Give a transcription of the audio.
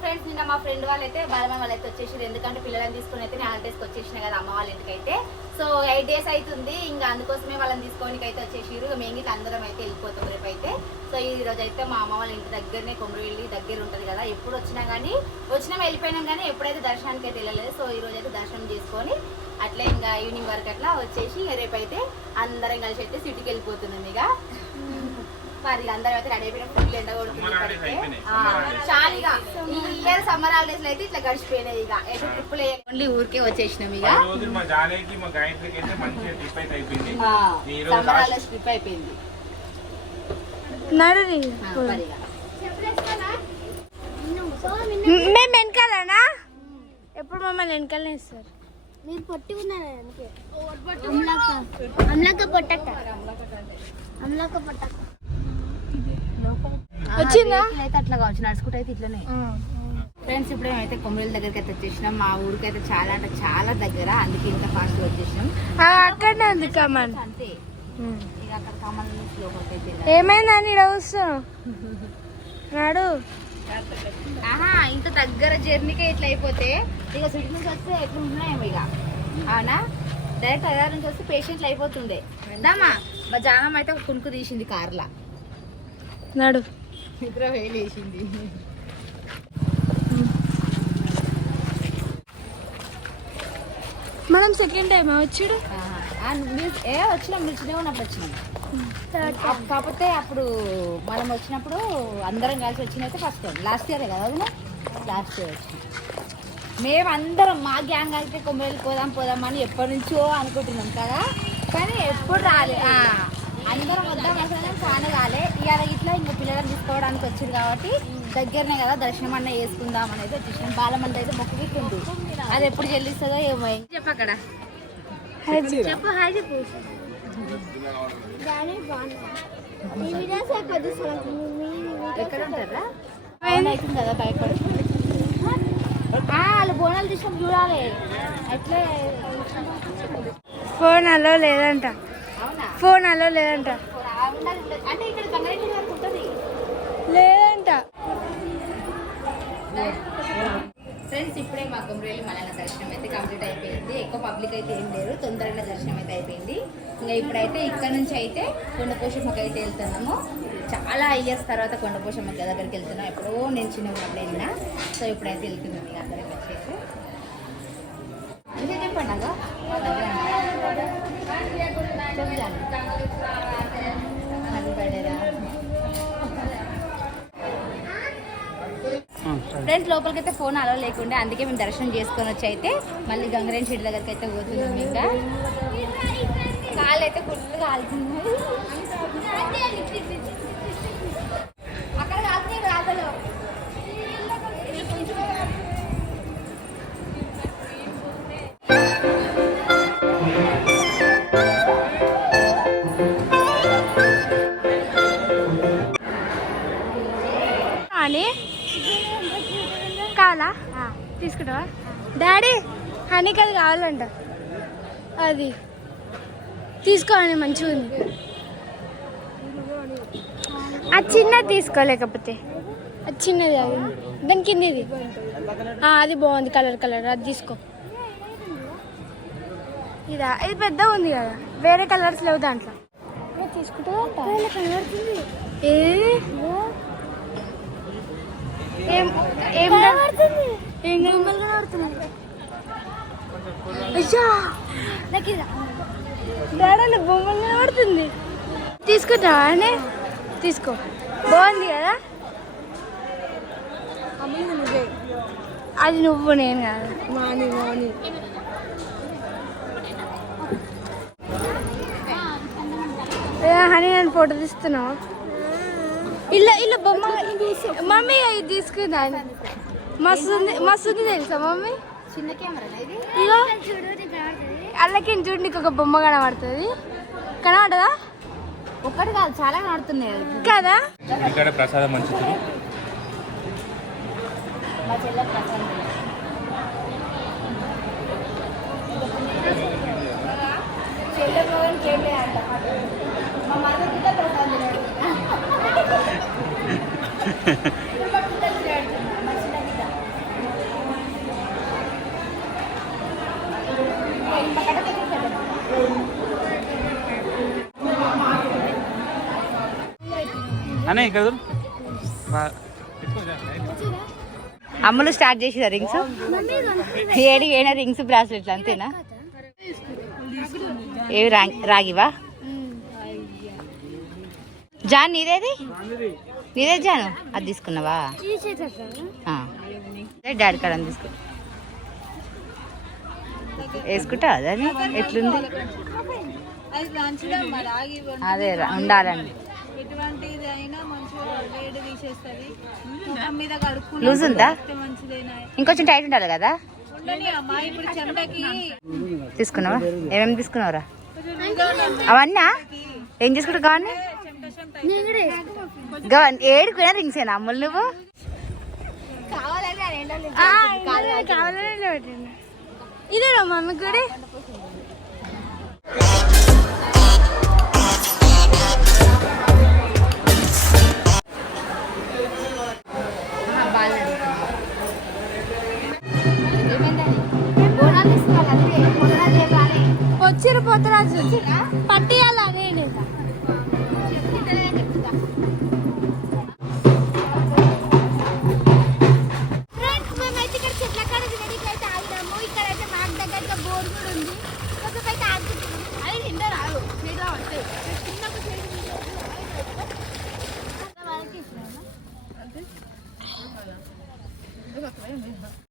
Friends నిన్న మా friend వాళ్ళైతే బాలమ్మ వాళ్ళైతే వచ్చేసారు. ఎందుకంటే పిల్లలని తీసుకుని అయితే నేను హాలిడేస్కి వచ్చేసిన కదా అమ్మ వాళ్ళ ఇంటికి అయితే. సో 8 days అవుతుంది, ఇంకా అందుకోసమే వాళ్ళని తీసుకోవడానికి అయితే వచ్చేసారు. మేము అందరం అయితే వెళ్ళిపోతాం రేపు అయితే. సో ఈ రోజు అయితే మా అమ్మ వాళ్ళ ఇంటి దగ్గరనే కొమరవెల్లి దగ్గర ఉంటుంది కదా, ఎప్పుడు వచ్చినా కానీ వెళ్ళిపోయినాం కానీ ఎప్పుడైతే దర్శనానికి అయితే వెళ్ళలేదు. సో ఈ రోజు అయితే దర్శనం చేసుకొని అట్లా ఇంకా ఈవినింగ్ వరకు అట్లా వచ్చేసి రేపు అయితే అందరం కలిసి అయితే సిటీకి వెళ్ళిపోతున్నాం. ఇక మరి అందరం అయితే రెడీ అయిపోయిన ఫుల్ ఎండ కొడుతుంది. చాలీగా ఈ ఇయర్ సమ్మర్ హాలిడేస్ లో అయితే ఇట్లా గడిచిపోయినాయి. ఇక ఎటు ట్రిప్పులు ఓన్లీ ఊరికే వచ్చేసినాం. ఇక సమ్మర్ హాలిడేస్ ట్రిప్ అయిపోయింది. మేము వెనకాలనా ఎప్పుడు మమ్మల్ని వెనకాలనే ఇస్తారు. మీరు పొట్టి ఉన్నారా? వచ్చిందా అయితే అట్లా కావచ్చు, నడుచుకుంటే అయితే ఇట్లనే. ఫ్రెండ్స్ ఇప్పుడు మేమైతే కొమరవెల్లి దగ్గరికి అయితే వచ్చేసినాం. మా ఊరికి అయితే చాలా అంటే చాలా దగ్గర, అందుకే ఇంత ఫాస్ట్ వచ్చేసినాం. అక్కడనే ఉంది కమన్, అంతే. ఇక అక్కడ కమన్ లోపలికి అయితే ఏమైందని వస్తాం నాడు. ఆహా, ఇంత దగ్గర జర్నీకే ఇట్లా అయిపోతే ఇక సిటీ నుంచి వస్తే ఎట్లా ఉంటున్నాయేమో. ఇక అవునా, డైరెక్ట్ హైదరాబాద్ నుంచి వస్తే పేషెంట్లు అయిపోతుండే. దామా మా జానం అయితే ఒక కునుకు తీసింది కార్లా, నాడు నిద్ర వేలేసింది. మనం సెకండ్ టైం వచ్చాడు. వచ్చినాం, నిల్చునే ఉన్నప్పుడు వచ్చినాం. కాకపోతే అప్పుడు మనం వచ్చినప్పుడు అందరం కలిసి వచ్చినైతే ఫస్ట్ టైం. లాస్ట్ ఇయరే కదా, అది లాస్ట్ ఇయర్ వచ్చినాం. మేమందరం మా గ్యాంగ్ అయితే కొమరవెల్లి పోదాం అని ఎప్పటి నుంచో అనుకుంటున్నాం కదా, కానీ ఎప్పుడు రాలే. అందరం వద్దాం అసలు చాలా రాలే. ఇవాళ ఇట్లా ఇంకా పిల్లలను తీసుకోవడానికి వచ్చింది కాబట్టి దగ్గరనే కదా, దర్శనం అన్న వేసుకుందాం అనేది వచ్చేసినాం. బాలమంది అయితే మొక్కుతుంది, అది ఎప్పుడు చెల్లిస్తుందో ఏమో. చెప్పు అక్కడ చెప్పు, హాయ్ చెప్పు. ఎక్కడ ఉంటారా? అవుతుంది కదా భయపడి. వాళ్ళు బోనాలు తీసుకొని చూడాలి. అట్లే ఫోన్ అలో లేదంట. అవునా, ఫోన్ అలో లేదంట. అంటే ఇక్కడ బంగారెడ్డి వరకు ఉంటుంది లేదంట. ఫ్రెండ్స్ ఇప్పుడే మా కొమరవెల్లి మల్లన్న దర్శనం అయితే కంప్లీట్ అయిపోయింది. ఎక్కువ పబ్లిక్ అయితే ఏం లేరు, తొందరగా దర్శనం అయితే అయిపోయింది. ఇంకా ఇప్పుడైతే ఇక్కడ నుంచి అయితే కొండపోషమ్మకి అయితే వెళ్తున్నాము. చాలా ఇయర్స్ తర్వాత కొండపోషమ్మ దగ్గరికి వెళ్తున్నాం. ఎప్పుడో నేను చిన్న ఉన్నప్పుడు వెళ్ళినా. సో ఇప్పుడైతే వెళ్తున్నాం ఇక అందరికి వచ్చేసి. ఇదే చెప్పండి అగా ఫ్రెండ్స్ లోపలికైతే ఫోన్ అలో లేకుండా, అందుకే మేము దర్శనం చేసుకొని వచ్చి అయితే మళ్ళీ గంగరేణి చెట్టు దగ్గరికి అయితే పోతున్నాం. ఇంకా కాళ్ళు అయితే ఫుల్ కాలుతున్నాయి. అక్కడ కాలుతున్నాయి రాతలు. అని కావాలా తీసుకుంటావా డాడీ? హనీకి అది కావాలంట, అది తీసుకోవాలి, మంచిగా ఉంది. అది చిన్నది తీసుకోలేకపోతే, అది చిన్నది, అది దాని కిందది అది బాగుంది, కలర్ అది తీసుకో. ఇదా, ఇది పెద్ద ఉంది కదా, వేరే కలర్స్ లేవు దాంట్లో. తీసుకుంటుందా? డాడీ బొమ్మలు పడుతుంది. తీసుకుంటావా అని? తీసుకో, బాగుంది కదా. అది నువ్వు, నేను కాదు. హనీ నేను ఫోటో తీస్తున్నావు. ఇల్లు బొమ్మ మమ్మీ ఇది తీసుకుందా? మస్తుంది తెలుసా మమ్మీ? చిన్న కెమెరా ఇగో అల్లకి చూడు, నీకు ఒక బొమ్మ కనబడుతుంది. కనబడదా? ఒక్కటి కాదు, చాలా కనబడుతున్నాయి కదా. ఇక్కడ ప్రసాదం మంచిది. మా చెల్లె ప్రసాదం చెల్లె అంట. మా మరదకి ప్రసాదం అనే ఇక్కడ అమ్ములు స్టార్ట్ చేసిరా రింగ్స్ ఏడికి అయినా రింగ్స్ బ్రాస్లెట్లు అంతేనా ఏవి రాగివా జాన్ నీదేది జాను అది తీసుకున్నావా డాడీ కాడ తీసుకో వేసుకుంటా అదని ఎట్లుంది అదే ఉండాలండి లూజ్ ఉందా ఇంకొంచెం టైట్ ఉండాలి కదా తీసుకున్నావా ఏమేమి తీసుకున్నావురా అవన్నా ఏం చేసుకుంటావు కావన్నీ ఏడుకున్నా రింగ్స్ ఏనా అమ్ములు నువ్వు ఇదే మమ్మీ కూడా వచ్చిరు పోతరాజు పట్టియాలా నేను మేమైతే ఇక్కడ చెట్ల కాడ తినడానికి అయితే ఆగినాము. ఇక్కడ అయితే మాకు దగ్గర బోర్ కూడా ఉంది. కొంచెం అయితే ఆగుతుంది. అది నిండా రాదు చిన్నప్పుడు